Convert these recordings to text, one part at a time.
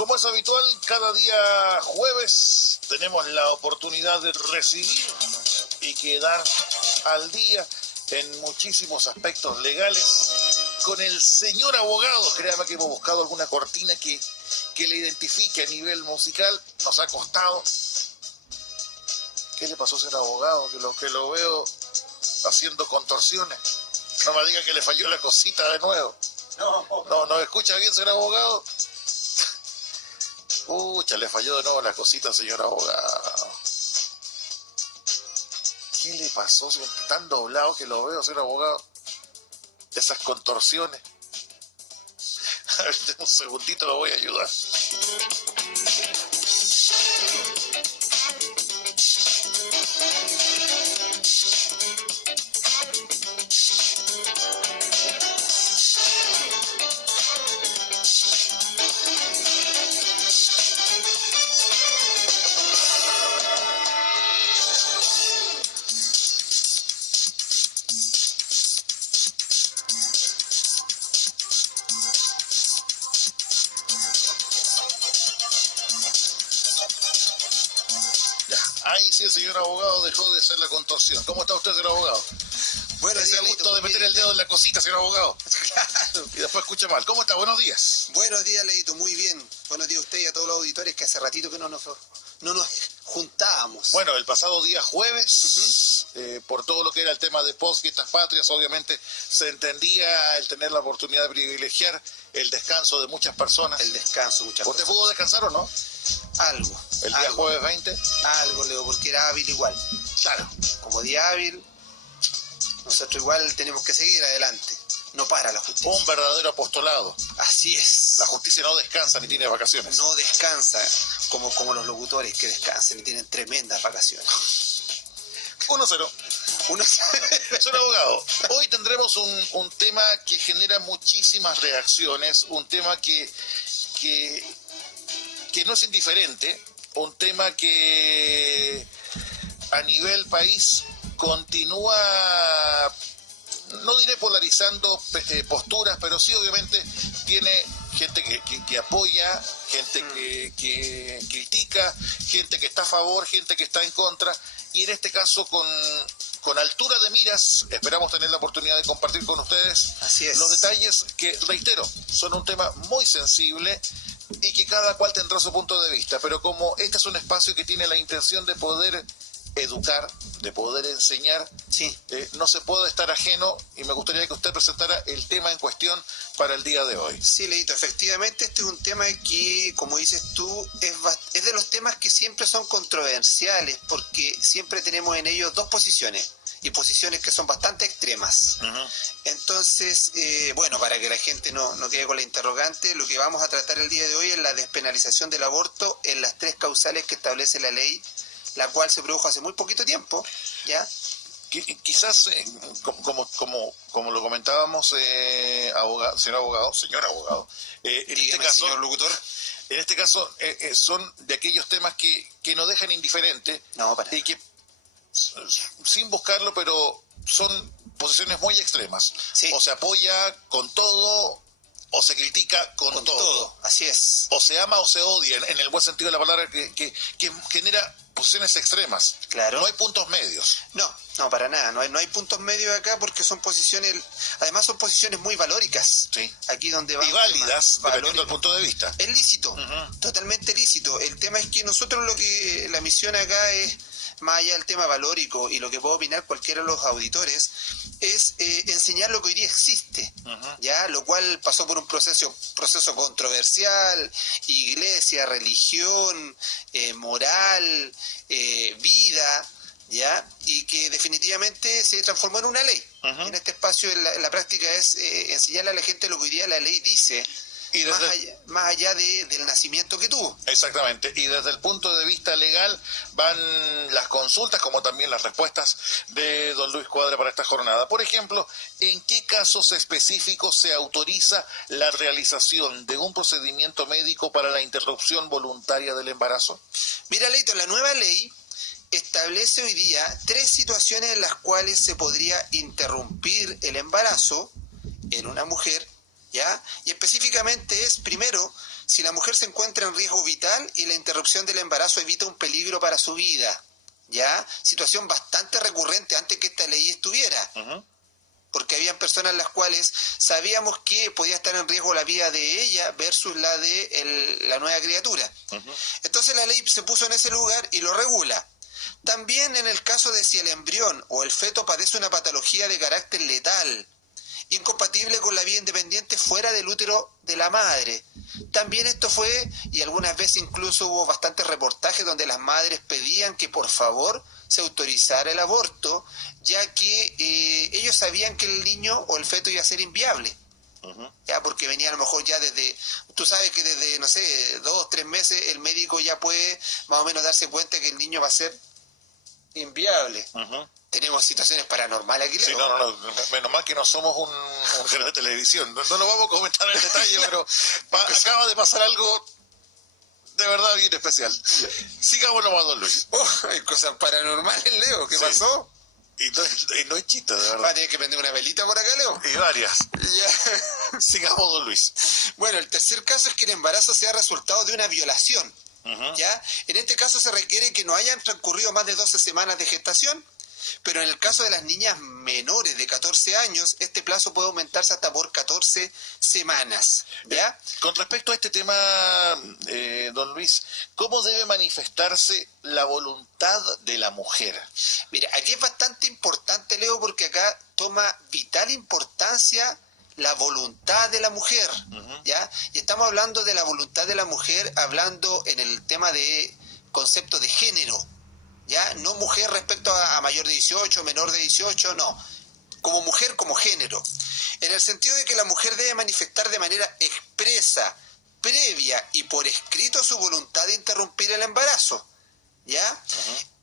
Como es habitual, cada día jueves tenemos la oportunidad de recibir y quedar al día en muchísimos aspectos legales con el señor abogado. Créame que hemos buscado alguna cortina que le identifique a nivel musical. Nos ha costado. ¿Qué le pasó a ser abogado? Que lo veo haciendo contorsiones. No me diga que le falló la cosita de nuevo. No escucha bien, señor abogado. Pucha, le falló de nuevo la cosita, señor abogado. ¿Qué le pasó? Tan doblado que lo veo, señor abogado. Esas contorsiones. A ver, un segundito, lo voy a ayudar. Ahí sí, el señor abogado dejó de hacer la contorsión. ¿Cómo está usted, señor abogado? Bueno, ese gusto de meter el dedo en la cosita, señor abogado. Claro. Y después escucha mal. ¿Cómo está? Buenos días. Buenos días, Leito. Muy bien. Buenos días a usted y a todos los auditores que hace ratito que no nos juntábamos. Bueno, el pasado día jueves, por todo lo que era el tema de post-fiestas patrias, obviamente se entendía el tener la oportunidad de privilegiar el descanso de muchas personas. El descanso, muchas ¿Usted personas. pudo descansar o no? Algo. El día jueves 20. Algo, Leo, porque era hábil igual. Claro. Como día hábil, nosotros igual tenemos que seguir adelante. No para la justicia. Un verdadero apostolado. Así es. La justicia no descansa ni tiene vacaciones. No descansa como los locutores que descansan y tienen tremendas vacaciones. 1-0. Señor abogado, hoy tendremos un tema que genera muchísimas reacciones, un tema que no es indiferente, un tema que a nivel país continúa, no diré polarizando posturas, pero sí obviamente tiene gente que apoya, gente que critica, gente que está a favor, gente que está en contra, y en este caso con altura de miras esperamos tener la oportunidad de compartir con ustedes Así es. los detalles que, reitero, son un tema muy sensible y que cada cual tendrá su punto de vista, pero como este es un espacio que tiene la intención de poder educar, de poder enseñar, Sí. no se puede estar ajeno, y me gustaría que usted presentara el tema en cuestión para el día de hoy. Sí, Leito, efectivamente este es un tema que, como dices tú, es de los temas que siempre son controversiales, porque siempre tenemos en ellos dos posiciones, y posiciones que son bastante extremas. Entonces, bueno, para que la gente no quede con la interrogante, lo que vamos a tratar el día de hoy es la despenalización del aborto en las 3 causales que establece la ley, la cual se produjo hace muy poquito tiempo, ¿ya? Quizás, como lo comentábamos, señor abogado, en Dígame, este caso, señor locutor. En este caso, son de aquellos temas que nos dejan indiferente No, para y que, sin buscarlo, pero son posiciones muy extremas. Sí. O se apoya con todo, o se critica con todo. Así es. O se ama o se odia, en el buen sentido de la palabra, que genera posiciones extremas. Claro. No hay puntos medios. No, para nada. No hay puntos medios acá porque son posiciones, además son posiciones muy valóricas. Sí. Aquí donde va. Y válidas, dependiendo del punto de vista. Es lícito, totalmente lícito. El tema es que nosotros la misión acá es, más allá del tema valórico y lo que puede opinar cualquiera de los auditores, es enseñar lo que hoy día existe, ya, lo cual pasó por un proceso controversial, iglesia, religión, moral, vida, ya, y que definitivamente se transformó en una ley. En este espacio, la práctica es enseñarle a la gente lo que hoy día la ley dice. Y más allá del nacimiento que tuvo. Exactamente, y desde el punto de vista legal van las consultas como también las respuestas de don Luis Cuadra para esta jornada. Por ejemplo, ¿en qué casos específicos se autoriza la realización de un procedimiento médico para la interrupción voluntaria del embarazo? Mira, Leito, la nueva ley establece hoy día 3 situaciones en las cuales se podría interrumpir el embarazo en una mujer, ¿ya? Y específicamente es, primero, si la mujer se encuentra en riesgo vital y la interrupción del embarazo evita un peligro para su vida. ¿Ya? Situación bastante recurrente antes que esta ley estuviera. Porque habían personas las cuales sabíamos que podía estar en riesgo la vida de ella versus la de la nueva criatura. Entonces la ley se puso en ese lugar y lo regula. También en el caso de si el embrión o el feto padece una patología de carácter letal, incompatible con la vida independiente fuera del útero de la madre. También esto fue, y algunas veces incluso hubo bastantes reportajes donde las madres pedían que por favor se autorizara el aborto, ya que ellos sabían que el niño o el feto iba a ser inviable. Ya, porque venía a lo mejor ya desde, tú sabes que desde, no sé, 2, 3 meses el médico ya puede más o menos darse cuenta que el niño va a ser inviable. Tenemos situaciones paranormales aquí. Sí, no, menos mal que no somos un canal de televisión. No lo vamos a comentar en detalle, pero acaba de pasar algo de verdad bien especial. Sigamos nomás, don Luis. Hay cosas paranormales, Leo. ¿Qué pasó? Y no es chiste, de verdad. Va a tener que prender una velita por acá, Leo. Y varias. Ya. Sigamos, don Luis. Bueno, el tercer caso es que el embarazo sea resultado de una violación. ¿Ya? En este caso se requiere que no hayan transcurrido más de 12 semanas de gestación, pero en el caso de las niñas menores de 14 años, este plazo puede aumentarse hasta por 14 semanas. ¿Ya? Con respecto a este tema, don Luis, ¿cómo debe manifestarse la voluntad de la mujer? Mira, aquí es bastante importante, Leo, porque acá toma vital importancia la voluntad de la mujer, ¿ya? Y estamos hablando de la voluntad de la mujer, hablando en el tema de concepto de género, ¿ya? No mujer respecto a mayor de 18, menor de 18, no. Como mujer, como género. En el sentido de que la mujer debe manifestar de manera expresa, previa y por escrito su voluntad de interrumpir el embarazo, ¿ya?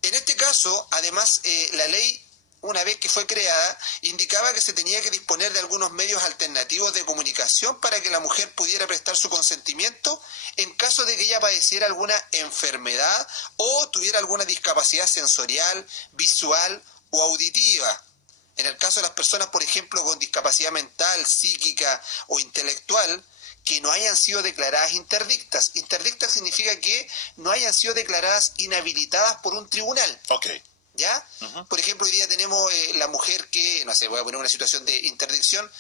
En este caso, además, la ley, una vez que fue creada, indicaba que se tenía que disponer de algunos medios alternativos de comunicación para que la mujer pudiera prestar su consentimiento en caso de que ella padeciera alguna enfermedad o tuviera alguna discapacidad sensorial, visual o auditiva. En el caso de las personas, por ejemplo, con discapacidad mental, psíquica o intelectual, que no hayan sido declaradas interdictas. Interdictas significa que no hayan sido declaradas inhabilitadas por un tribunal. ¿Ya? Por ejemplo, hoy día tenemos la mujer que, no sé, voy a poner una situación de interdicción,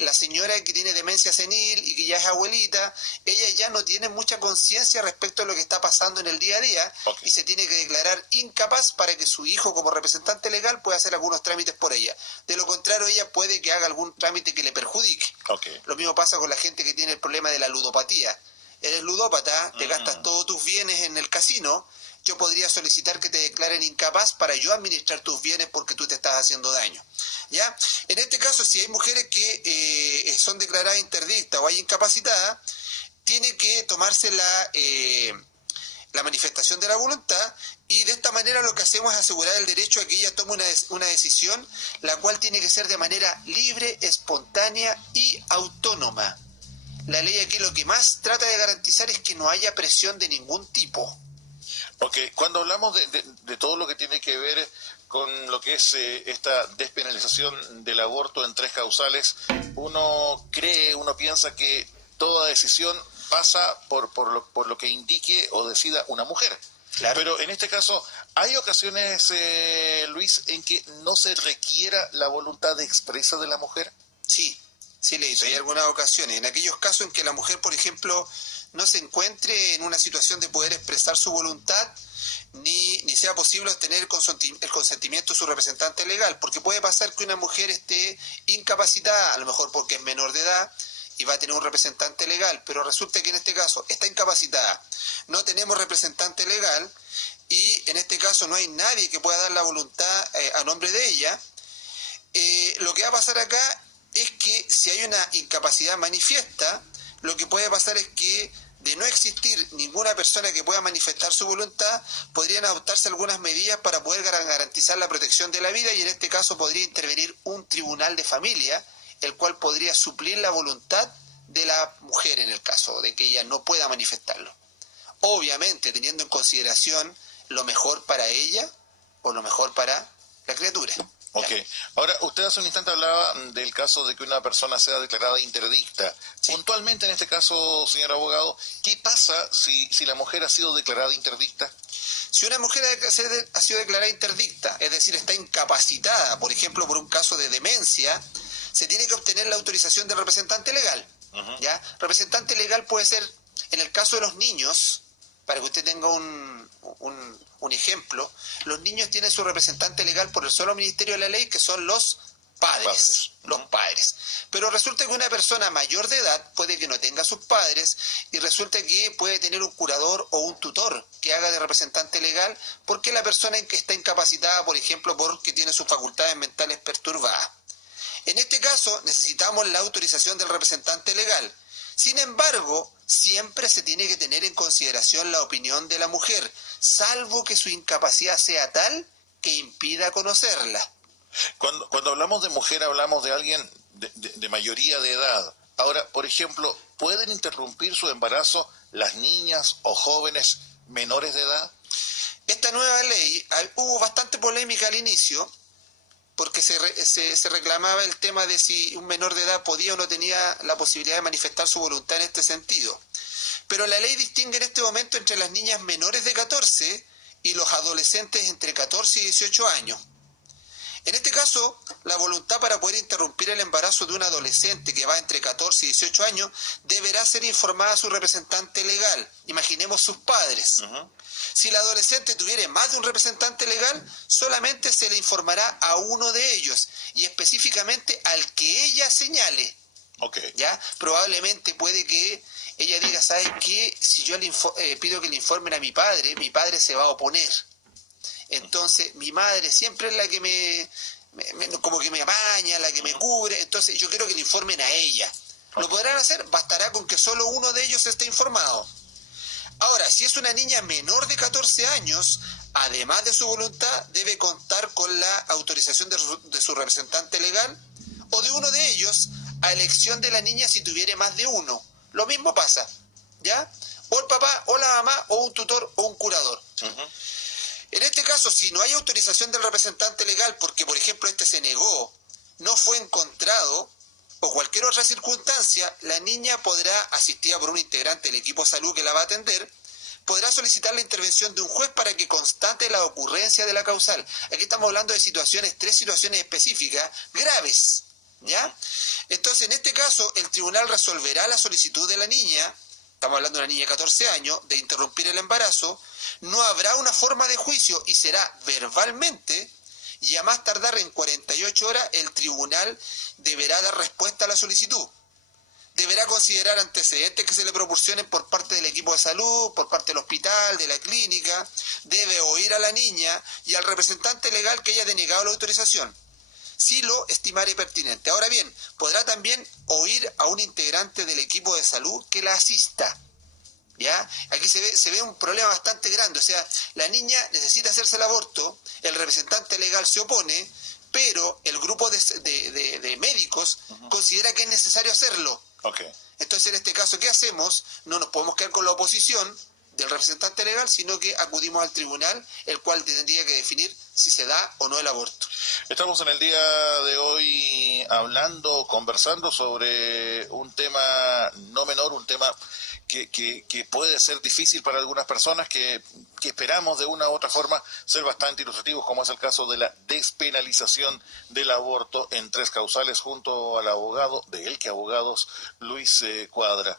la señora que tiene demencia senil y que ya es abuelita, ella ya no tiene mucha conciencia respecto a lo que está pasando en el día a día y se tiene que declarar incapaz para que su hijo como representante legal pueda hacer algunos trámites por ella. De lo contrario, ella puede que haga algún trámite que le perjudique. Lo mismo pasa con la gente que tiene el problema de la ludopatía. Eres ludópata, te gastas todos tus bienes en el casino, yo podría solicitar que te declaren incapaz para yo administrar tus bienes porque tú te estás haciendo daño. ¿Ya? En este caso, si hay mujeres que son declaradas interdictas o hay incapacitadas, tiene que tomarse la manifestación de la voluntad y de esta manera lo que hacemos es asegurar el derecho a que ella tome una decisión, la cual tiene que ser de manera libre, espontánea y autónoma. La ley aquí lo que más trata de garantizar es que no haya presión de ningún tipo. Cuando hablamos de todo lo que tiene que ver con lo que es esta despenalización del aborto en 3 causales, uno piensa que toda decisión pasa por lo que indique o decida una mujer. Claro. Pero en este caso, ¿hay ocasiones, Luis, en que no se requiera la voluntad expresa de la mujer? Sí, Leito, hay algunas ocasiones. En aquellos casos en que la mujer, por ejemplo, no se encuentre en una situación de poder expresar su voluntad, ni sea posible obtener el consentimiento de su representante legal, porque puede pasar que una mujer esté incapacitada, a lo mejor porque es menor de edad, y va a tener un representante legal, pero resulta que en este caso está incapacitada, no tenemos representante legal, y en este caso no hay nadie que pueda dar la voluntad a nombre de ella. Lo que va a pasar acá es que si hay una incapacidad manifiesta, lo que puede pasar es que de no existir ninguna persona que pueda manifestar su voluntad, podrían adoptarse algunas medidas para poder garantizar la protección de la vida y en este caso podría intervenir un tribunal de familia, el cual podría suplir la voluntad de la mujer en el caso de que ella no pueda manifestarlo. Obviamente teniendo en consideración lo mejor para ella o lo mejor para la criatura. Ok. Ahora, usted hace un instante hablaba del caso de que una persona sea declarada interdicta. Sí. Puntualmente, en este caso, señor abogado, ¿qué pasa si la mujer ha sido declarada interdicta? Si una mujer ha sido declarada interdicta, es decir, está incapacitada, por ejemplo, por un caso de demencia, se tiene que obtener la autorización del representante legal. ¿Ya? Representante legal puede ser, en el caso de los niños, para que usted tenga un ejemplo, los niños tienen su representante legal por el solo Ministerio de la Ley, que son los padres. Los padres. Pero resulta que una persona mayor de edad puede que no tenga sus padres y resulta que puede tener un curador o un tutor que haga de representante legal porque la persona está incapacitada, por ejemplo, porque tiene sus facultades mentales perturbadas. En este caso necesitamos la autorización del representante legal. Sin embargo, siempre se tiene que tener en consideración la opinión de la mujer, salvo que su incapacidad sea tal que impida conocerla. Cuando hablamos de mujer, hablamos de alguien de mayoría de edad. Ahora, por ejemplo, ¿pueden interrumpir su embarazo las niñas o jóvenes menores de edad? Esta nueva ley, hubo bastante polémica al inicio, porque se reclamaba el tema de si un menor de edad podía o no tenía la posibilidad de manifestar su voluntad en este sentido. Pero la ley distingue en este momento entre las niñas menores de 14 y los adolescentes entre 14 y 18 años. En este caso, la voluntad para poder interrumpir el embarazo de un adolescente que va entre 14 y 18 años deberá ser informada a su representante legal. Imaginemos sus padres. Si la adolescente tuviera más de un representante legal, solamente se le informará a uno de ellos y específicamente al que ella señale. Okay. ¿Ya? Probablemente puede que ella diga, ¿sabes qué? Si yo pido que le informen a mi padre se va a oponer. Entonces, mi madre siempre es la que como que me apaña, la que me cubre, entonces yo quiero que le informen a ella. ¿Lo podrán hacer? Bastará con que solo uno de ellos esté informado. Ahora, si es una niña menor de 14 años, además de su voluntad, debe contar con la autorización de su representante legal o de uno de ellos, a elección de la niña si tuviere más de uno. Lo mismo pasa, ¿ya? O el papá, o la mamá, o un tutor, o un curador. En este caso, si no hay autorización del representante legal porque, por ejemplo, este se negó, no fue encontrado, o cualquier otra circunstancia, la niña podrá, asistida por un integrante del equipo de salud que la va a atender, podrá solicitar la intervención de un juez para que constate la ocurrencia de la causal. Aquí estamos hablando de tres situaciones específicas, graves, ¿ya? Entonces, en este caso, el tribunal resolverá la solicitud de la niña, estamos hablando de una niña de 14 años, de interrumpir el embarazo. No habrá una forma de juicio y será verbalmente, y a más tardar en 48 horas el tribunal deberá dar respuesta a la solicitud. Deberá considerar antecedentes que se le proporcionen por parte del equipo de salud, por parte del hospital, de la clínica. Debe oír a la niña y al representante legal que haya denegado la autorización, si lo estimare pertinente. Ahora bien, podrá también oír a un integrante del equipo de salud que la asista. ¿Ya? Aquí se ve un problema bastante grande, o sea, la niña necesita hacerse el aborto, el representante legal se opone, pero el grupo de médicos considera que es necesario hacerlo. Okay. Entonces, en este caso, ¿qué hacemos? No nos podemos quedar con la oposición del representante legal, sino que acudimos al tribunal, el cual tendría que definir si se da o no el aborto. Estamos en el día de hoy conversando sobre un tema no menor, un tema que puede ser difícil para algunas personas que esperamos de una u otra forma ser bastante ilustrativos, como es el caso de la despenalización del aborto en 3 causales, junto al abogado de Elque Abogados, Luis Cuadra.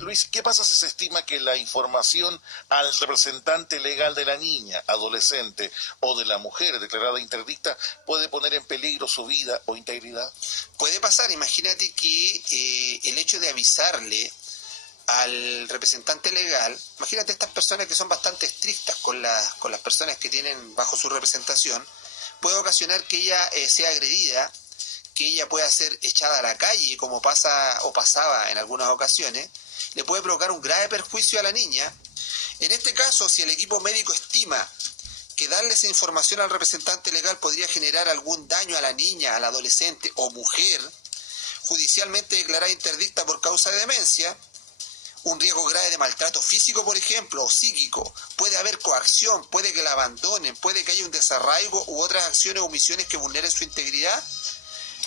Luis, ¿qué pasa si se estima que la información al representante legal de la niña, adolescente o de la mujer declarada interdicta puede poner en peligro su vida o integridad? Puede pasar, imagínate que el hecho de avisarle al representante legal, imagínate estas personas que son bastante estrictas con las personas que tienen bajo su representación, puede ocasionar que ella sea agredida, que ella pueda ser echada a la calle, como pasa o pasaba en algunas ocasiones, le puede provocar un grave perjuicio a la niña. En este caso, si el equipo médico estima que darle esa información al representante legal podría generar algún daño a la niña, al adolescente o mujer, judicialmente declarada interdicta por causa de demencia, un riesgo grave de maltrato físico, por ejemplo, o psíquico, puede haber coacción, puede que la abandonen, puede que haya un desarraigo u otras acciones o omisiones que vulneren su integridad,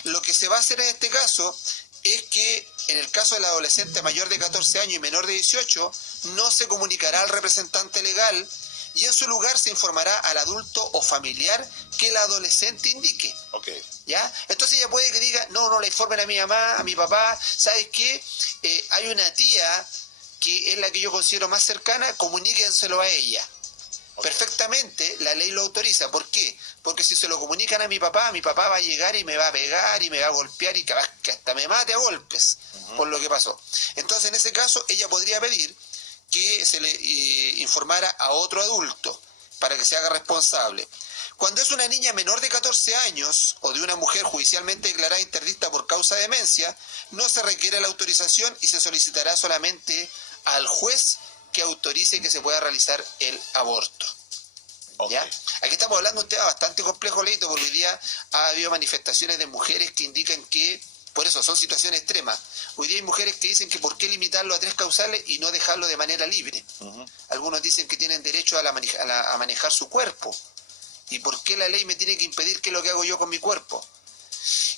lo que se va a hacer en este caso es que en el caso del adolescente mayor de 14 años y menor de 18, no se comunicará al representante legal y en su lugar se informará al adulto o familiar que el adolescente indique. Okay. ¿Ya? Entonces ella puede que diga, no le informen a mi mamá, a mi papá, ¿sabes qué? Hay una tía que es la que yo considero más cercana, comuníquenselo a ella. Okay. Perfectamente, la ley lo autoriza. ¿Por qué? Porque si se lo comunican a mi papá va a llegar y me va a pegar y me va a golpear y que hasta me mate a golpes por lo que pasó. Entonces, en ese caso, ella podría pedir que se le informara a otro adulto para que se haga responsable. Cuando es una niña menor de 14 años o de una mujer judicialmente declarada interdicta por causa de demencia, no se requiere la autorización y se solicitará solamente al juez que autorice que se pueda realizar el aborto. Okay. ¿Ya? Aquí estamos hablando de un tema bastante complejo, Leito, porque hoy día ha habido manifestaciones de mujeres que indican que, por eso, son situaciones extremas. Hoy día hay mujeres que dicen que por qué limitarlo a 3 causales y no dejarlo de manera libre. Algunos dicen que tienen derecho a manejar su cuerpo. ¿Y por qué la ley me tiene que impedir qué es lo que hago yo con mi cuerpo?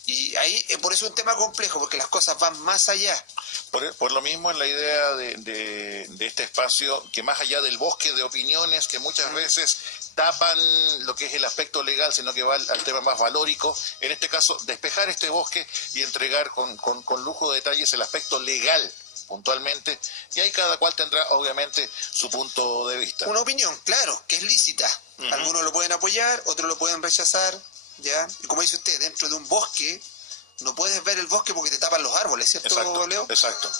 Y ahí, por eso es un tema complejo, porque las cosas van más allá. Por lo mismo es la idea de este espacio, que más allá del bosque de opiniones que muchas veces tapan lo que es el aspecto legal, sino que va al tema más valórico, en este caso despejar este bosque y entregar con lujo de detalles el aspecto legal puntualmente, y ahí cada cual tendrá obviamente su punto de vista. Una opinión, claro, que es lícita. Algunos lo pueden apoyar, otros lo pueden rechazar, ¿ya? Y como dice usted, dentro de un bosque no puedes ver el bosque porque te tapan los árboles, ¿cierto, exacto, Leo? Exacto.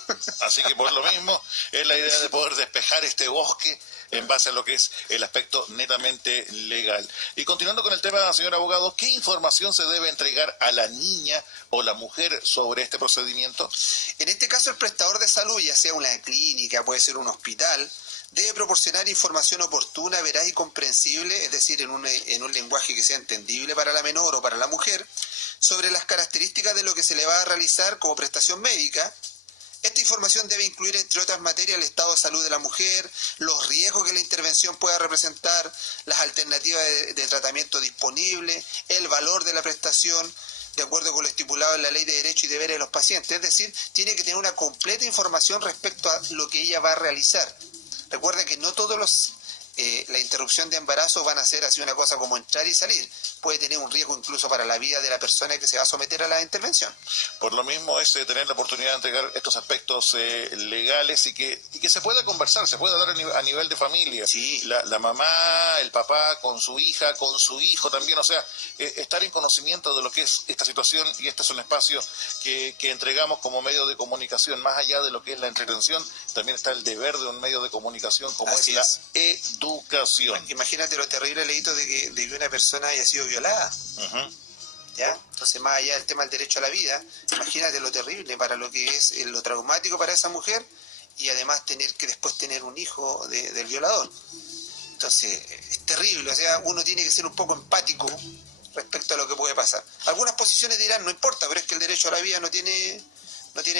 Así que por lo mismo es la idea de poder despejar este bosque en base a lo que es el aspecto netamente legal. Y continuando con el tema, señor abogado, ¿qué información se debe entregar a la niña o la mujer sobre este procedimiento? En este caso, el prestador de salud, ya sea una clínica, puede ser un hospital, debe proporcionar información oportuna, veraz y comprensible, es decir, en un lenguaje que sea entendible para la menor o para la mujer, sobre las características de lo que se le va a realizar como prestación médica. Esta información debe incluir, entre otras materias, el estado de salud de la mujer, los riesgos que la intervención pueda representar, las alternativas de tratamiento disponibles, el valor de la prestación, de acuerdo con lo estipulado en la Ley de Derechos y Deberes de los Pacientes. Es decir, tiene que tener una completa información respecto a lo que ella va a realizar. Recuerda que no todos la interrupción de embarazo van a ser así una cosa como entrar y salir. Puede tener un riesgo incluso para la vida de la persona que se va a someter a la intervención. Por lo mismo es tener la oportunidad de entregar estos aspectos legales y que se pueda conversar, se pueda dar a nivel de familia. Sí. La mamá, el papá con su hija, con su hijo también, o sea, estar en conocimiento de lo que es esta situación, y este es un espacio que entregamos como medio de comunicación. Más allá de lo que es la entretención, también está el deber de un medio de comunicación como es la educación. Imagínate lo terrible, Leito, de que una persona haya sido violada. ¿Ya? Entonces, más allá del tema del derecho a la vida, imagínate lo terrible para lo que es lo traumático para esa mujer, y además tener que después tener un hijo del violador. Entonces, es terrible. O sea, uno tiene que ser un poco empático respecto a lo que puede pasar. Algunas posiciones dirán, no importa, pero es que el derecho a la vida no tiene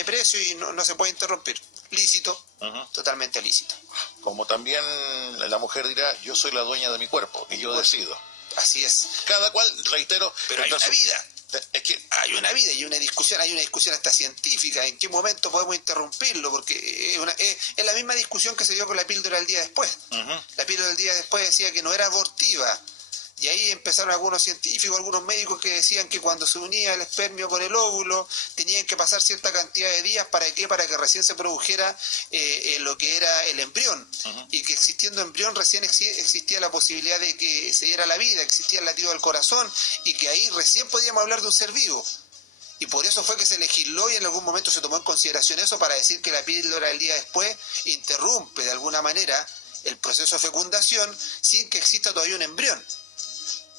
precio y no se puede interrumpir. Lícito, totalmente lícito. Como también la mujer dirá, yo soy la dueña de mi cuerpo y yo decido. Así es. Cada cual, reitero... Pero hay una vida. Es que hay una vida y hay una discusión hasta científica. ¿En qué momento podemos interrumpirlo? Porque es la misma discusión que se dio con la píldora del día después. La píldora del día después decía que no era abortiva. Y ahí empezaron algunos científicos, algunos médicos que decían que cuando se unía el espermio con el óvulo tenían que pasar cierta cantidad de días. ¿Para qué? Para que recién se produjera lo que era el embrión. Y que existiendo embrión recién existía la posibilidad de que se diera la vida, existía el latido del corazón, y que ahí recién podíamos hablar de un ser vivo. Y por eso fue que se legisló y en algún momento se tomó en consideración eso, para decir que la píldora del día después interrumpe de alguna manera el proceso de fecundación sin que exista todavía un embrión.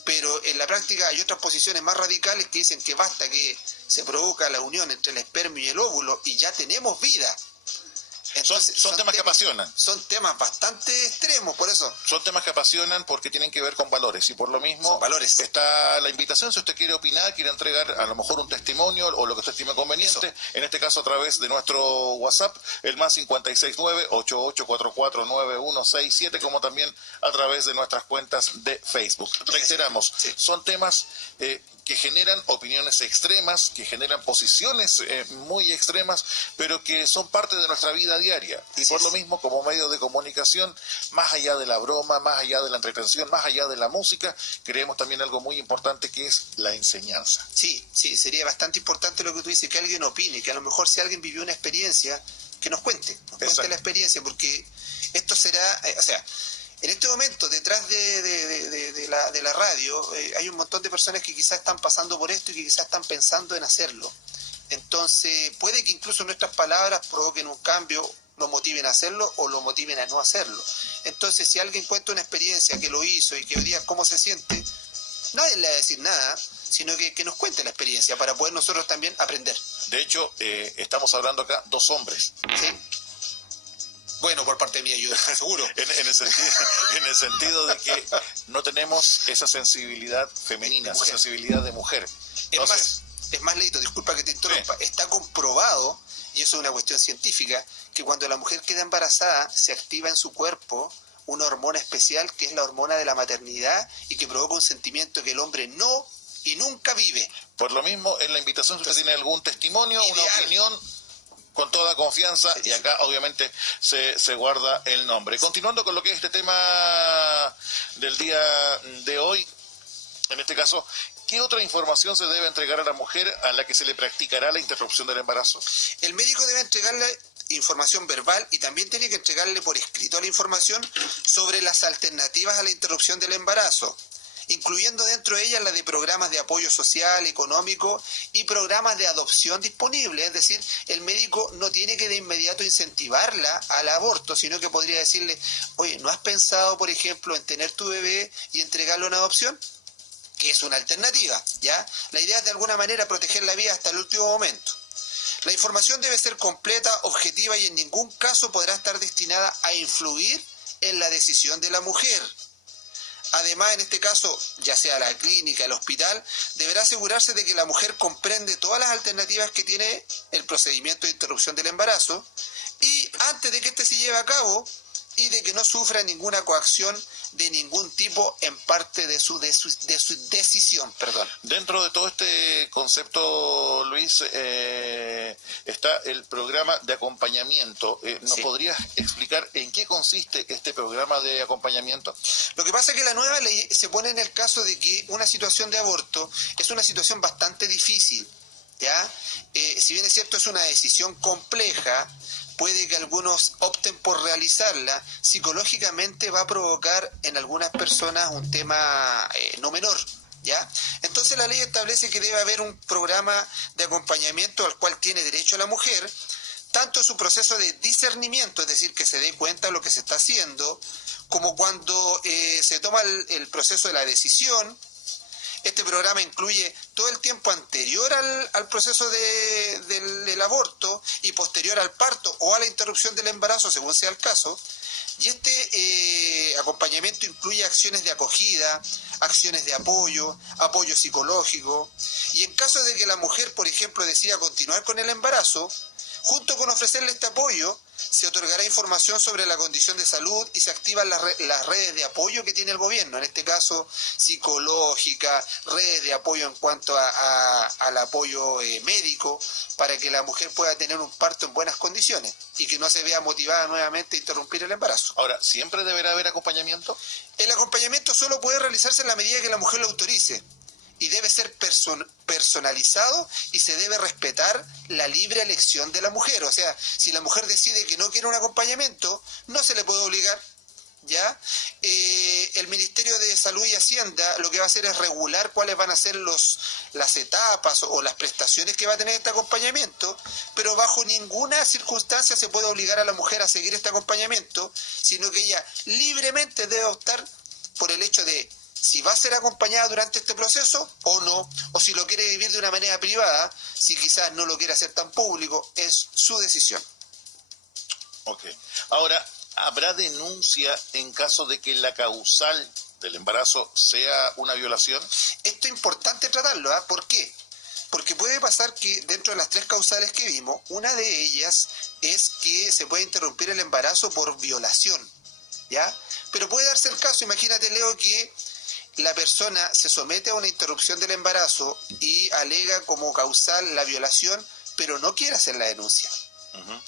Pero en la práctica hay otras posiciones más radicales que dicen que basta que se produzca la unión entre el espermio y el óvulo y ya tenemos vida. Entonces, son temas que apasionan. Son temas bastante extremos, por eso. Son temas que apasionan porque tienen que ver con valores y por lo mismo valores. Está la invitación si usted quiere opinar, quiere entregar a lo mejor un testimonio o lo que usted estime conveniente, en este caso a través de nuestro WhatsApp, el más 569-8844-9167, como también a través de nuestras cuentas de Facebook. Reiteramos, son temas que generan opiniones extremas, que generan posiciones muy extremas, pero que son parte de nuestra vida diaria. Y por lo mismo, como medio de comunicación, más allá de la broma, más allá de la entretención, más allá de la música, creemos también algo muy importante que es la enseñanza. Sí, sería bastante importante lo que tú dices, que alguien opine, que a lo mejor si alguien vivió una experiencia, que nos cuente la experiencia, porque esto será, en este momento, detrás de la radio, hay un montón de personas que quizás están pasando por esto y que quizás están pensando en hacerlo. Entonces, puede que incluso nuestras palabras provoquen un cambio, lo motiven a hacerlo o lo motiven a no hacerlo. Entonces, si alguien cuenta una experiencia que lo hizo y que hoy día cómo se siente, nadie le va a decir nada, sino que nos cuente la experiencia para poder nosotros también aprender. De hecho, estamos hablando acá dos hombres. Sí. Bueno, por parte mía, yo seguro. en el sentido de que no tenemos esa sensibilidad femenina, esa sensibilidad de mujer. Entonces, es más, Leito, disculpa que te interrumpa, está comprobado, y eso es una cuestión científica, que cuando la mujer queda embarazada se activa en su cuerpo una hormona especial que es la hormona de la maternidad y que provoca un sentimiento que el hombre no y nunca vive. Por lo mismo, en la invitación, si usted tiene algún testimonio, una opinión, con toda confianza, y acá obviamente se guarda el nombre. Continuando con lo que es este tema del día de hoy, en este caso, ¿qué otra información se debe entregar a la mujer a la que se le practicará la interrupción del embarazo? El médico debe entregarle información verbal y también tiene que entregarle por escrito la información sobre las alternativas a la interrupción del embarazo, incluyendo dentro de ellas la de programas de apoyo social, económico y programas de adopción disponibles. Es decir, el médico no tiene que de inmediato incentivarla al aborto, sino que podría decirle, oye, ¿no has pensado, por ejemplo, en tener tu bebé y entregarlo en adopción? Que es una alternativa, ¿ya? La idea es de alguna manera proteger la vida hasta el último momento. La información debe ser completa, objetiva y en ningún caso podrá estar destinada a influir en la decisión de la mujer. Además, en este caso, ya sea la clínica, el hospital, deberá asegurarse de que la mujer comprende todas las alternativas que tiene el procedimiento de interrupción del embarazo y antes de que éste se lleve a cabo y de que no sufra ninguna coacción de ningún tipo en parte de su decisión. Dentro de todo este concepto, Luis, está el programa de acompañamiento. ¿Nos podrías explicar en qué consiste este programa de acompañamiento? Lo que pasa es que la nueva ley se pone en el caso de que una situación de aborto es una situación bastante difícil, ¿ya? Si bien es cierto, es una decisión compleja, puede que algunos opten por realizarla, psicológicamente va a provocar en algunas personas un tema no menor, ¿ya? Entonces la ley establece que debe haber un programa de acompañamiento al cual tiene derecho la mujer, tanto en su proceso de discernimiento, es decir, que se dé cuenta de lo que se está haciendo, como cuando se toma el proceso de la decisión. Este programa incluye todo el tiempo anterior al proceso del aborto y posterior al parto o a la interrupción del embarazo, según sea el caso. Y este acompañamiento incluye acciones de acogida, acciones de apoyo, apoyo psicológico. Y en caso de que la mujer, por ejemplo, decida continuar con el embarazo, junto con ofrecerle este apoyo, se otorgará información sobre la condición de salud y se activan las redes de apoyo que tiene el gobierno, en este caso psicológica, redes de apoyo en cuanto al apoyo médico, para que la mujer pueda tener un parto en buenas condiciones y que no se vea motivada nuevamente a interrumpir el embarazo. Ahora, ¿siempre deberá haber acompañamiento? El acompañamiento solo puede realizarse en la medida que la mujer lo autorice. Y debe ser personalizado y se debe respetar la libre elección de la mujer. O sea, si la mujer decide que no quiere un acompañamiento, no se le puede obligar, ¿ya? El Ministerio de Salud y Hacienda lo que va a hacer es regular cuáles van a ser las etapas o las prestaciones que va a tener este acompañamiento, pero bajo ninguna circunstancia se puede obligar a la mujer a seguir este acompañamiento, sino que ella libremente debe optar por el hecho de si va a ser acompañada durante este proceso o no, o si lo quiere vivir de una manera privada, si quizás no lo quiere hacer tan público, es su decisión. Ok. Ahora, ¿habrá denuncia en caso de que la causal del embarazo sea una violación? Esto es importante tratarlo, ¿ah? ¿Por qué? Porque puede pasar que dentro de las 3 causales que vimos, una de ellas es que se puede interrumpir el embarazo por violación, ¿ya? Pero puede darse el caso, imagínate, Leo, que la persona se somete a una interrupción del embarazo y alega como causal la violación, pero no quiere hacer la denuncia.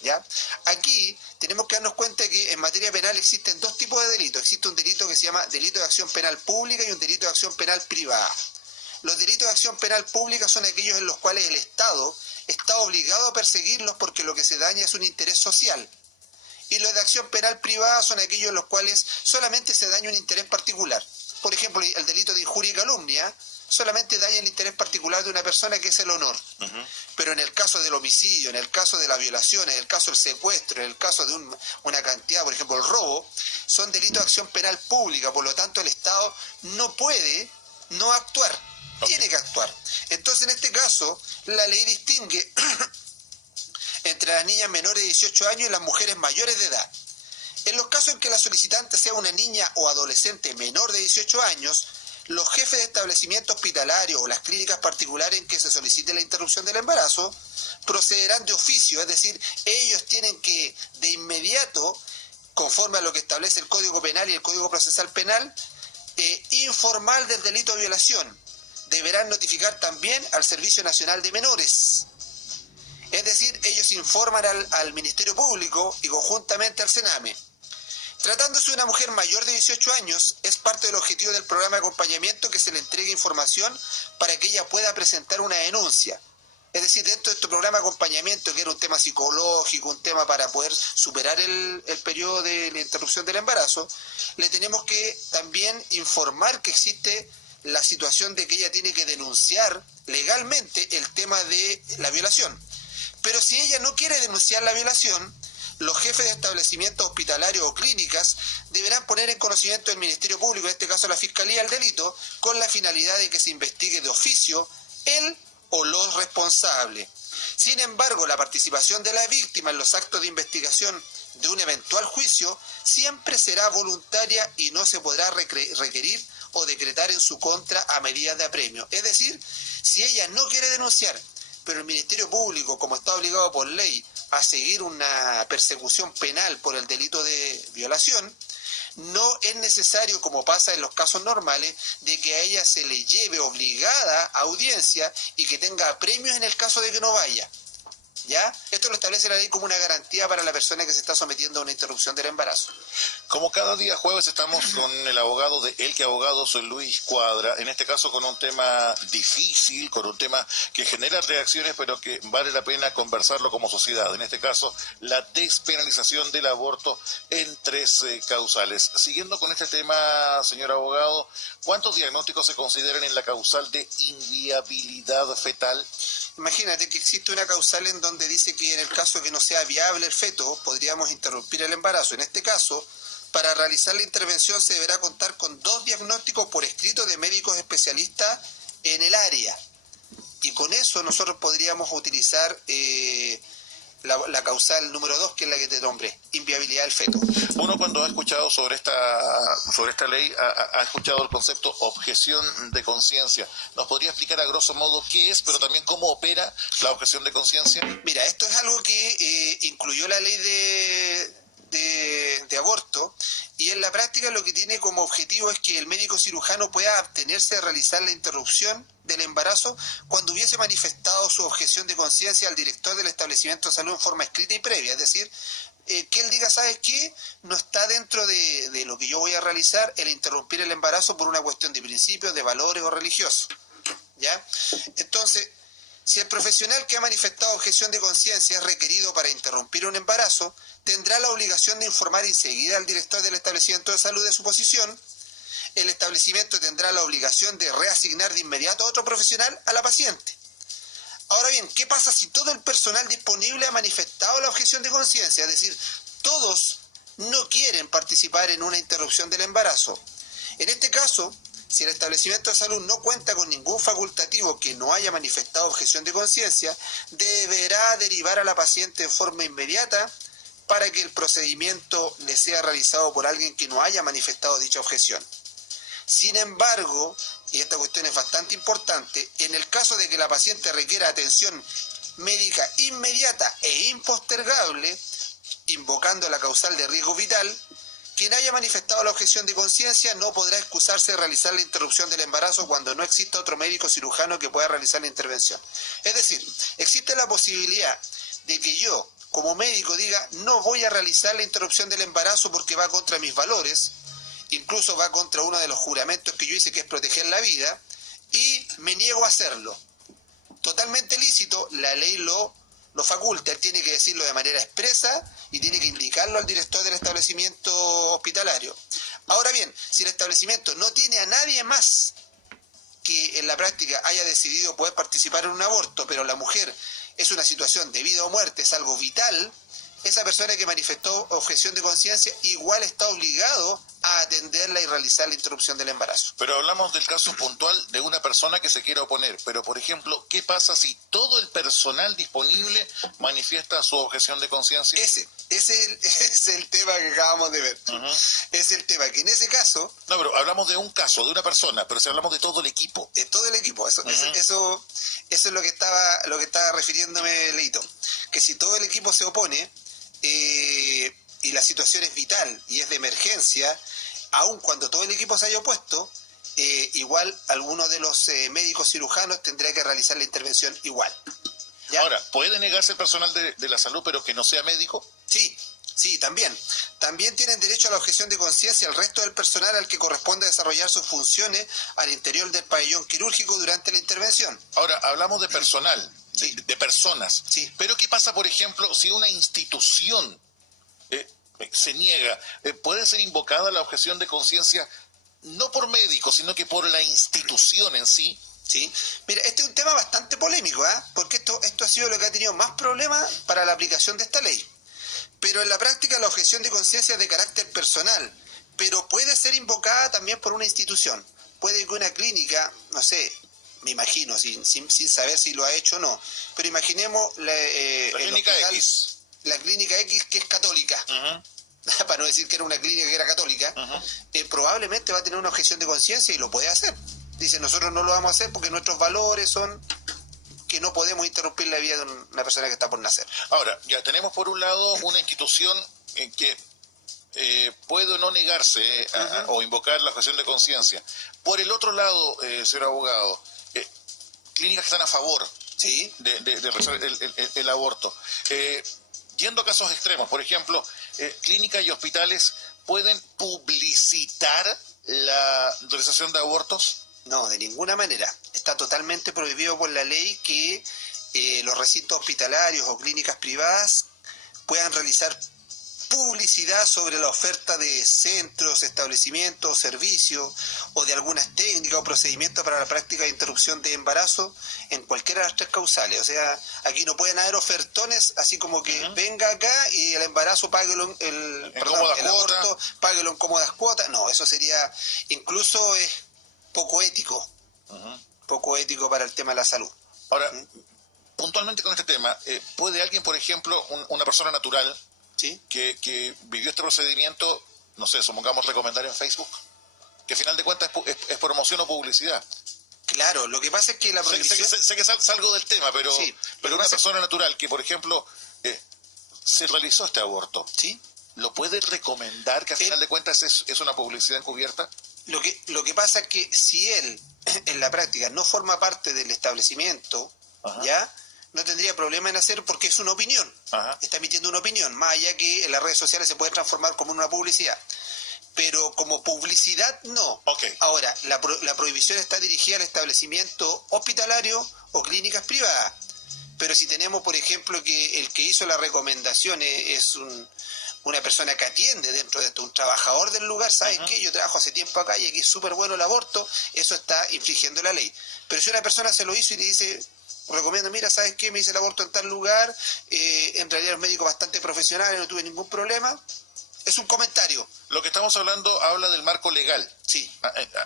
¿Ya? Aquí tenemos que darnos cuenta que en materia penal existen 2 tipos de delitos. Existe un delito que se llama delito de acción penal pública y un delito de acción penal privada. Los delitos de acción penal pública son aquellos en los cuales el Estado está obligado a perseguirlos porque lo que se daña es un interés social. Y los de acción penal privada son aquellos en los cuales solamente se daña un interés particular. Por ejemplo, el delito de injuria y calumnia solamente daña el interés particular de una persona, que es el honor. Pero en el caso del homicidio, en el caso de la violación, en el caso del secuestro, en el caso de una cantidad, por ejemplo el robo, son delitos de acción penal pública. Por lo tanto, el Estado no puede no actuar, tiene que actuar. Entonces, en este caso, la ley distingue entre las niñas menores de 18 años y las mujeres mayores de edad. En los casos en que la solicitante sea una niña o adolescente menor de 18 años, los jefes de establecimiento hospitalario o las clínicas particulares en que se solicite la interrupción del embarazo procederán de oficio, es decir, ellos tienen que de inmediato, conforme a lo que establece el Código Penal y el Código Procesal Penal, informar del delito de violación. Deberán notificar también al Servicio Nacional de Menores. Es decir, ellos informan al Ministerio Público y conjuntamente al Sename. Tratándose de una mujer mayor de 18 años, es parte del objetivo del programa de acompañamiento que se le entregue información para que ella pueda presentar una denuncia. Es decir, dentro de este programa de acompañamiento, que era un tema psicológico, un tema para poder superar el periodo de la interrupción del embarazo, le tenemos que también informar que existe la situación de que ella tiene que denunciar legalmente el tema de la violación. Pero si ella no quiere denunciar la violación, los jefes de establecimientos hospitalarios o clínicas deberán poner en conocimiento del Ministerio Público, en este caso la Fiscalía, el delito, con la finalidad de que se investigue de oficio él o los responsables. Sin embargo, la participación de la víctima en los actos de investigación de un eventual juicio siempre será voluntaria y no se podrá requerir o decretar en su contra a medidas de apremio. Es decir, si ella no quiere denunciar, pero el Ministerio Público, como está obligado por ley a seguir una persecución penal por el delito de violación, no es necesario, como pasa en los casos normales, de que a ella se le lleve obligada a audiencia y que tenga premios en el caso de que no vaya. ¿Ya? Esto lo establece la ley como una garantía para la persona que se está sometiendo a una interrupción del embarazo. Como cada día jueves estamos con el abogado de El que Abogado, soy Luis Cuadra, en este caso con un tema difícil, con un tema que genera reacciones, pero que vale la pena conversarlo como sociedad. En este caso, la despenalización del aborto en 3 causales. Siguiendo con este tema, señor abogado, ¿cuántos diagnósticos se consideran en la causal de inviabilidad fetal? Imagínate que existe una causal en donde dice que en el caso de que no sea viable el feto, podríamos interrumpir el embarazo. En este caso, para realizar la intervención se deberá contar con 2 diagnósticos por escrito de médicos especialistas en el área. Y con eso nosotros podríamos utilizar la causal número 2, que es la que te nombré, inviabilidad del feto. Uno, cuando ha escuchado sobre esta ley, ha escuchado el concepto objeción de conciencia. ¿Nos podría explicar a grosso modo qué es, pero también cómo opera la objeción de conciencia? Mira, esto es algo que incluyó la ley de aborto, y en la práctica lo que tiene como objetivo es que el médico cirujano pueda abstenerse de realizar la interrupción del embarazo cuando hubiese manifestado su objeción de conciencia al director del establecimiento de salud en forma escrita y previa. Es decir, que él diga, ¿sabes qué? No está dentro de lo que yo voy a realizar el interrumpir el embarazo por una cuestión de principios, de valores o religiosos. ¿Ya? Entonces, si el profesional que ha manifestado objeción de conciencia es requerido para interrumpir un embarazo, tendrá la obligación de informar enseguida al director del establecimiento de salud de su posición. El establecimiento tendrá la obligación de reasignar de inmediato a otro profesional a la paciente. Ahora bien, ¿qué pasa si todo el personal disponible ha manifestado la objeción de conciencia? Es decir, todos no quieren participar en una interrupción del embarazo. En este caso, si el establecimiento de salud no cuenta con ningún facultativo que no haya manifestado objeción de conciencia, deberá derivar a la paciente en forma inmediata para que el procedimiento le sea realizado por alguien que no haya manifestado dicha objeción. Sin embargo, y esta cuestión es bastante importante, en el caso de que la paciente requiera atención médica inmediata e impostergable, invocando la causal de riesgo vital, quien haya manifestado la objeción de conciencia no podrá excusarse de realizar la interrupción del embarazo cuando no exista otro médico cirujano que pueda realizar la intervención. Es decir, existe la posibilidad de que yo, como médico, diga no voy a realizar la interrupción del embarazo porque va contra mis valores, incluso va contra uno de los juramentos que yo hice, que es proteger la vida, y me niego a hacerlo. Totalmente lícito, la ley lo faculta, él tiene que decirlo de manera expresa y tiene que indicarlo al director del establecimiento hospitalario. Ahora bien, si el establecimiento no tiene a nadie más que en la práctica haya decidido poder participar en un aborto, pero la mujer es una situación de vida o muerte, es algo vital, esa persona que manifestó objeción de conciencia igual está obligado a atenderla y realizar la interrupción del embarazo. Pero hablamos del caso puntual de una persona que se quiera oponer. Pero, por ejemplo, ¿qué pasa si todo el personal disponible manifiesta su objeción de conciencia? Ese es el tema que acabamos de ver. Es el tema que en ese caso... No, pero hablamos de un caso, de una persona, pero si hablamos de todo el equipo. De todo el equipo, eso es lo que estaba refiriéndome, Leito. Que si todo el equipo se opone... y la situación es vital y es de emergencia, aun cuando todo el equipo se haya opuesto, igual alguno de los médicos cirujanos tendrá que realizar la intervención igual. ¿Ya? Ahora, ¿puede negarse el personal de la salud pero que no sea médico? Sí, también. También tienen derecho a la objeción de conciencia el resto del personal al que corresponde desarrollar sus funciones al interior del pabellón quirúrgico durante la intervención. Ahora, hablamos de personal. Sí. De personas. Sí. Pero ¿qué pasa, por ejemplo, si una institución se niega? ¿Puede ser invocada la objeción de conciencia no por médicos, sino que por la institución en sí? Sí. Mira, este es un tema bastante polémico, porque esto ha sido lo que ha tenido más problemas para la aplicación de esta ley. Pero en la práctica la objeción de conciencia es de carácter personal, pero puede ser invocada también por una institución. Puede que una clínica, no sé... me imagino, sin saber si lo ha hecho o no, pero imaginemos la clínica X. La clínica X que es católica, para no decir que era una clínica que era católica, probablemente va a tener una objeción de conciencia y lo puede hacer. Dice, nosotros no lo vamos a hacer porque nuestros valores son que no podemos interrumpir la vida de una persona que está por nacer. Ahora, ya tenemos por un lado una institución en que puede no negarse o invocar la objeción de conciencia. Por el otro lado, señor abogado, clínicas que están a favor de realizar el aborto. Yendo a casos extremos, por ejemplo, clínicas y hospitales pueden publicitar la realización de abortos. No, de ninguna manera. Está totalmente prohibido por la ley que los recintos hospitalarios o clínicas privadas puedan realizar publicidad sobre la oferta de centros, establecimientos, servicios o de algunas técnicas o procedimientos para la práctica de interrupción de embarazo en cualquiera de las tres causales. O sea, aquí no pueden haber ofertones así como que venga acá y el embarazo páguelo el aborto páguelo en cómodas cuotas. No, eso sería, incluso es poco ético. Poco ético para el tema de la salud. Ahora, puntualmente con este tema, ¿puede alguien, por ejemplo, una persona natural que vivió este procedimiento, no sé, supongamos recomendar en Facebook, que al final de cuentas es promoción o publicidad? Claro, lo que pasa es que la prohibición... Sé que salgo del tema, pero una persona natural que, por ejemplo, se realizó este aborto, ¿lo puede recomendar que al final de cuentas es una publicidad encubierta? Lo que pasa es que si él, en la práctica, no forma parte del establecimiento, ¿ya?, no tendría problema en hacer porque es una opinión. Está emitiendo una opinión, más allá que en las redes sociales se puede transformar como una publicidad. Pero como publicidad, no. Ahora, la prohibición está dirigida al establecimiento hospitalario o clínicas privadas. Pero si tenemos, por ejemplo, que el que hizo la recomendación es una persona que atiende dentro de esto, un trabajador del lugar, ¿sabes qué? Yo trabajo hace tiempo acá y aquí es súper bueno el aborto, eso está infringiendo la ley. Pero si una persona se lo hizo y le dice... recomiendo, mira, ¿sabes qué? Me hice el aborto en tal lugar, en realidad el médico bastante profesional, no tuve ningún problema. Es un comentario. Lo que estamos estamos hablando, habla del marco legal. Sí.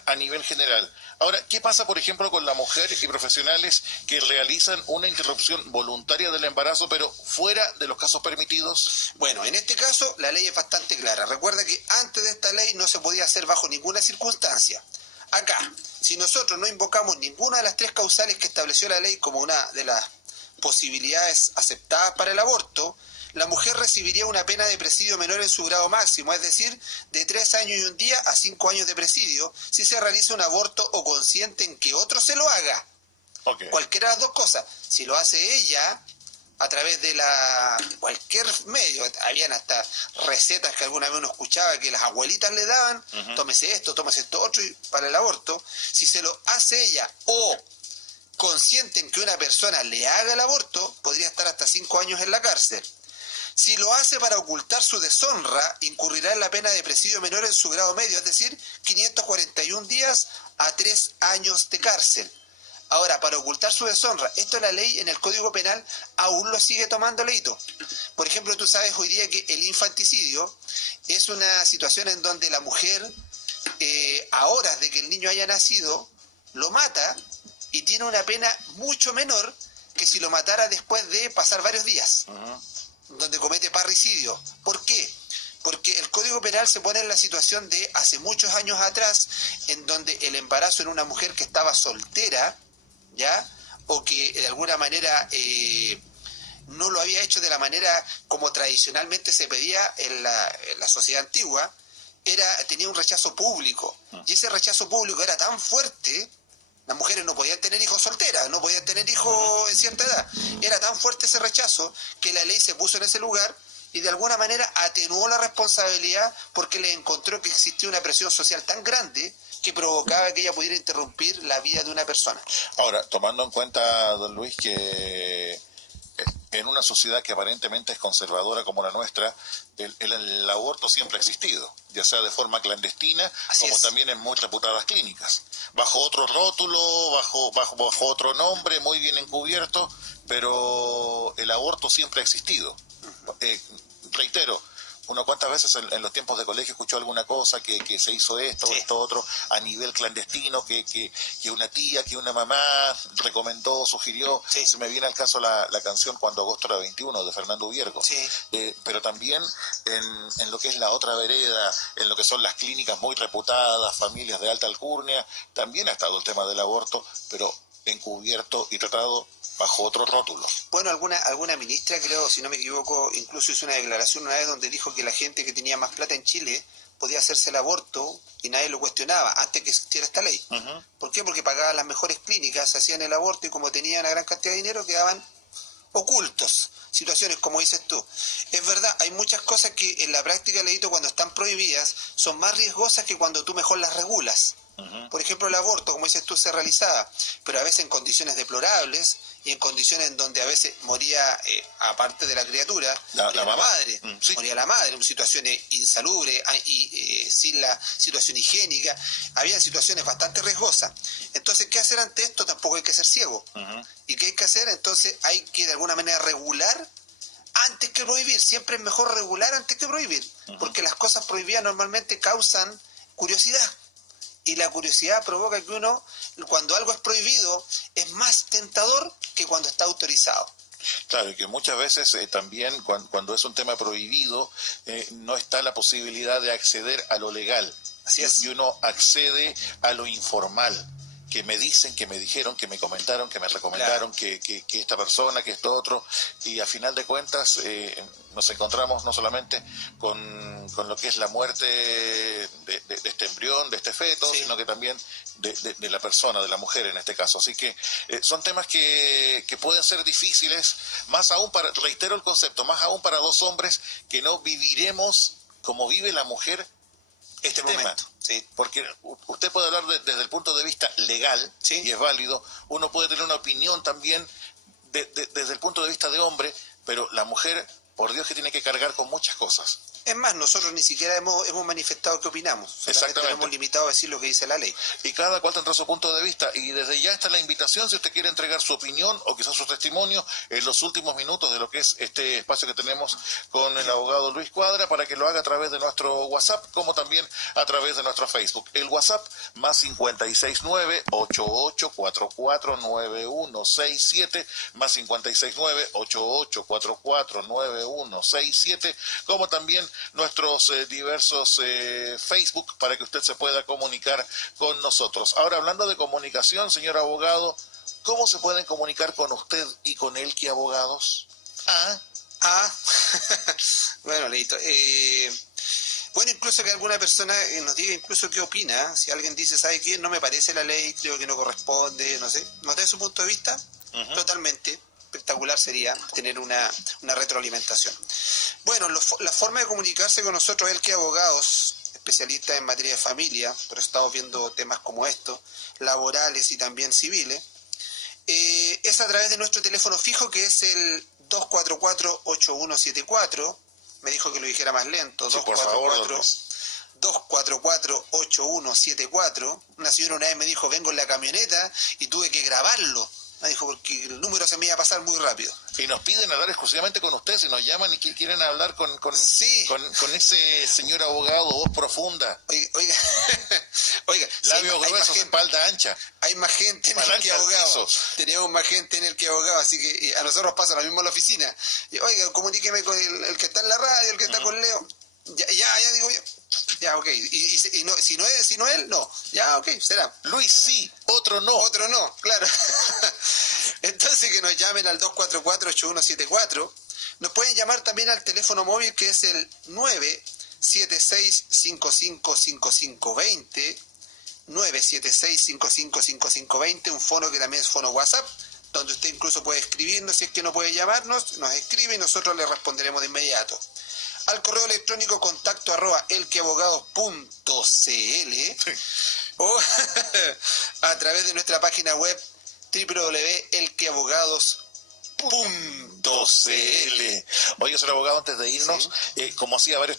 A nivel general. Ahora, ¿qué pasa, por ejemplo, con las mujeres y profesionales que realizan una interrupción voluntaria del embarazo, pero fuera de los casos permitidos? Bueno, en este caso la ley es bastante clara. Recuerda que antes de esta ley no se podía hacer bajo ninguna circunstancia. Acá, si nosotros no invocamos ninguna de las 3 causales que estableció la ley como una de las posibilidades aceptadas para el aborto, la mujer recibiría una pena de presidio menor en su grado máximo, es decir, de 3 años y 1 día a 5 años de presidio, si se realiza un aborto o consiente en que otro se lo haga. Okay. Cualquiera de las dos cosas. Si lo hace ella, a través de cualquier medio, habían hasta recetas que alguna vez uno escuchaba que las abuelitas le daban, tómese esto otro para el aborto. Si se lo hace ella o consciente en que una persona le haga el aborto, podría estar hasta 5 años en la cárcel. Si lo hace para ocultar su deshonra, incurrirá en la pena de presidio menor en su grado medio, es decir, 541 días a 3 años de cárcel. Ahora, para ocultar su deshonra, esto la ley en el Código Penal aún lo sigue tomando leíto. Por ejemplo, tú sabes hoy día que el infanticidio es una situación en donde la mujer, a horas de que el niño haya nacido, lo mata y tiene una pena mucho menor que si lo matara después de pasar varios días. Donde comete parricidio. ¿Por qué? Porque el Código Penal se pone en la situación de hace muchos años atrás, en donde el embarazo en una mujer que estaba soltera, ¿ya? O que de alguna manera no lo había hecho de la manera como tradicionalmente se pedía en la sociedad antigua, tenía un rechazo público. Y ese rechazo público era tan fuerte. Las mujeres no podían tener hijos solteras, no podían tener hijos en cierta edad. Era tan fuerte ese rechazo que la ley se puso en ese lugar y de alguna manera atenuó la responsabilidad porque le encontró que existía una presión social tan grande que provocaba que ella pudiera interrumpir la vida de una persona. Ahora, tomando en cuenta, don Luis, que en una sociedad que aparentemente es conservadora como la nuestra, el aborto siempre ha existido, ya sea de forma clandestina, como también en muy reputadas clínicas, bajo otro rótulo, bajo otro nombre, muy bien encubierto, pero el aborto siempre ha existido. Reitero, uno cuántas veces en los tiempos de colegio escuchó alguna cosa que se hizo esto, esto otro, a nivel clandestino, que una tía, que una mamá recomendó, sugirió. Se me viene al caso la canción Cuando agosto era 21 de Fernando Viergo. Pero también en lo que es la otra vereda, en lo que son las clínicas muy reputadas, familias de alta alcurnia, también ha estado el tema del aborto, pero encubierto y tratado bajo otro rótulo. Bueno, alguna ministra, creo, si no me equivoco, incluso hizo una declaración una vez donde dijo que la gente que tenía más plata en Chile podía hacerse el aborto y nadie lo cuestionaba antes que existiera esta ley. ¿Por qué? Porque pagaban las mejores clínicas, hacían el aborto y como tenían una gran cantidad de dinero quedaban ocultos. Situaciones como dices tú. Es verdad, hay muchas cosas que en la práctica, Leito, cuando están prohibidas, son más riesgosas que cuando tú mejor las regulas. Por ejemplo, el aborto, como dices tú, se realizaba, pero a veces en condiciones deplorables y en condiciones en donde a veces moría, aparte de la criatura, moría la madre. Moría la madre en situaciones insalubres y sin la situación higiénica. Había situaciones bastante riesgosas. Entonces, ¿qué hacer ante esto? Tampoco hay que ser ciego. ¿Y qué hay que hacer? Entonces, hay que de alguna manera regular antes que prohibir. Siempre es mejor regular antes que prohibir, porque las cosas prohibidas normalmente causan curiosidad. Y la curiosidad provoca que uno, cuando algo es prohibido, es más tentador que cuando está autorizado. Claro, y que muchas veces también cuando es un tema prohibido, no está la posibilidad de acceder a lo legal. Así es. Y uno accede a lo informal. Que me dicen, que me dijeron, que me comentaron, que me recomendaron, que esta persona, que esto otro, y a final de cuentas nos encontramos no solamente con lo que es la muerte de este embrión, de este feto, sino que también de la persona, de la mujer en este caso. Así que son temas que pueden ser difíciles, más aún para, reitero el concepto, más aún para dos hombres que no viviremos como vive la mujer este tema. Porque usted puede hablar desde el punto de vista legal, y es válido, uno puede tener una opinión también desde el punto de vista de hombre, pero la mujer, por Dios, que tiene que cargar con muchas cosas. Es más, nosotros ni siquiera hemos manifestado qué opinamos. Exactamente. Nos hemos limitado a decir lo que dice la ley. Y cada cual tendrá su punto de vista. Y desde ya está la invitación, si usted quiere entregar su opinión o quizás su testimonio en los últimos minutos de lo que es este espacio que tenemos con el abogado Luis Cuadra, para que lo haga a través de nuestro WhatsApp, como también a través de nuestro Facebook. El WhatsApp más 569-8844-9167, más 569-8844-9167, como también nuestros diversos Facebook, para que usted se pueda comunicar con nosotros. Ahora, hablando de comunicación, señor abogado, ¿cómo se pueden comunicar con usted y con Elqui Abogados? Bueno, listo. Bueno, incluso que alguna persona nos diga incluso qué opina. Si alguien dice, ¿sabe qué? No me parece la ley, creo que no corresponde, no sé. ¿Nos da su punto de vista? Totalmente espectacular sería tener una retroalimentación. Bueno, la forma de comunicarse con nosotros, Elqui Abogados, especialistas en materia de familia, pero estamos viendo temas como estos, laborales y también civiles, es a través de nuestro teléfono fijo, que es el 244-8174. Me dijo que lo dijera más lento. Sí, 244-8174. Una señora una vez me dijo, vengo en la camioneta y tuve que grabarlo. Me dijo, porque el número se me iba a pasar muy rápido. Y nos piden hablar exclusivamente con usted, si nos llaman y quieren hablar con ese señor abogado, voz profunda. Oiga, labios gruesos, espalda ancha. Hay más gente en Elqui Abogados. Tenemos más gente en Elqui Abogados, así que a nosotros pasa lo mismo en la oficina. Y, oiga, comuníqueme con el que está en la radio, el que está con Leo. Ya digo yo. Ya, ok. Y no, si no es él, no. Ya, ok, será. Luis sí, otro no. Otro no, claro. Entonces que nos llamen al 244-8174. Nos pueden llamar también al teléfono móvil, que es el 976-555520. 976-555520, un fono que también es fono WhatsApp, donde usted incluso puede escribirnos. Si es que no puede llamarnos, nos escribe y nosotros le responderemos de inmediato. Al correo electrónico contacto@elquiabogados.cl o a través de nuestra página web www.elquiabogados.cl. Oye, señor abogado, antes de irnos, como hacía varios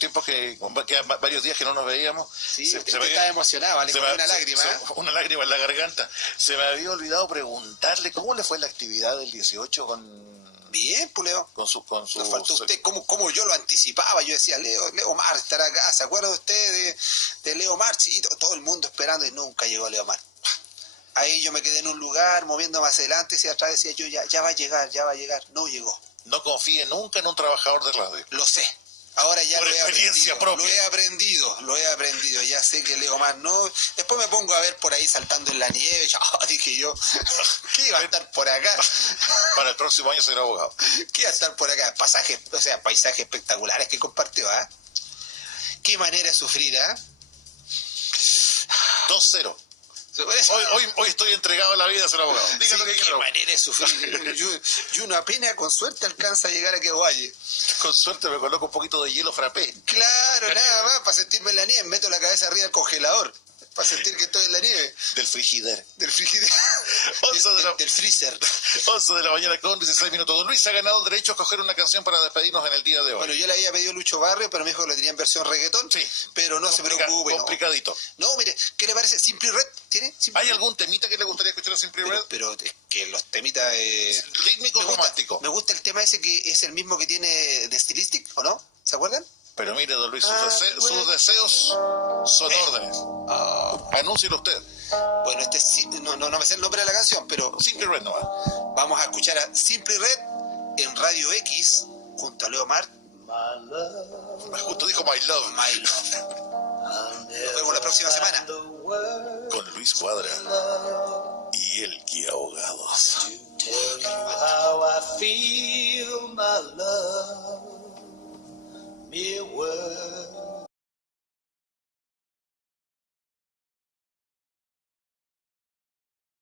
días que no nos veíamos, se estaba emocionado, le cayó una lágrima. Una lágrima en la garganta. Se me había olvidado preguntarle cómo le fue la actividad del 18 con... Bien, pues Leo. Con su... Nos faltó usted, como yo lo anticipaba. Yo decía, Leo March estará acá. ¿Se acuerda usted de Leo March? Y todo el mundo esperando, y nunca llegó Leo March. Ahí yo me quedé en un lugar, moviendo más adelante, hacia atrás, decía yo, ya va a llegar. No llegó. No confíe nunca en un trabajador de radio. Lo sé. Ahora ya por experiencia propia. Lo he aprendido. Ya sé que Leo March no. Después me pongo a ver por ahí saltando en la nieve. Dije yo, ¿qué iba a estar por acá? Para el próximo año ser abogado. ¿Qué iba a estar por acá? Paisajes espectaculares que compartió, ¿ah? Qué manera de sufrir, ¿ah? 2-0. Hoy estoy entregado a la vida a ser abogado. Dígalo que quiero. Qué manera de sufrir. Yo una pena, con suerte alcanza a llegar a Queguaye. Con suerte me coloco un poquito de hielo frappé. Claro, nada más, para sentirme en la nieve. Meto la cabeza arriba del congelador, para sentir que estoy en la nieve. Del frigider. Del freezer. 11 de la mañana con 16 minutos. Don Luis ha ganado el derecho a escoger una canción para despedirnos en el día de hoy. Bueno, yo le había pedido Lucho Barrio, pero me dijo que lo tenía en versión reggaetón. Sí. Pero no se preocupe. Complicadito. No, mire, ¿qué le parece? ¿Simply Red tiene? ¿Hay algún temita que le gustaría escuchar a Simply Red? Pero es que los temitas... rítmico, romántico. Me gusta el tema ese que es el mismo que tiene de Stylistic, ¿o no? ¿Se acuerdan? Pero mire, don Luis, sus deseos son órdenes. Anúncielo usted. Bueno, no me sé el nombre de la canción, pero... Simply Red nomás. Vamos a escuchar a Simply Red en Radio X, junto a Leo March. Justo dijo My Love. My Love. Nos vemos la próxima semana. Con Luis Cuadra y Elqui Abogados. To tell you how I feel, my love.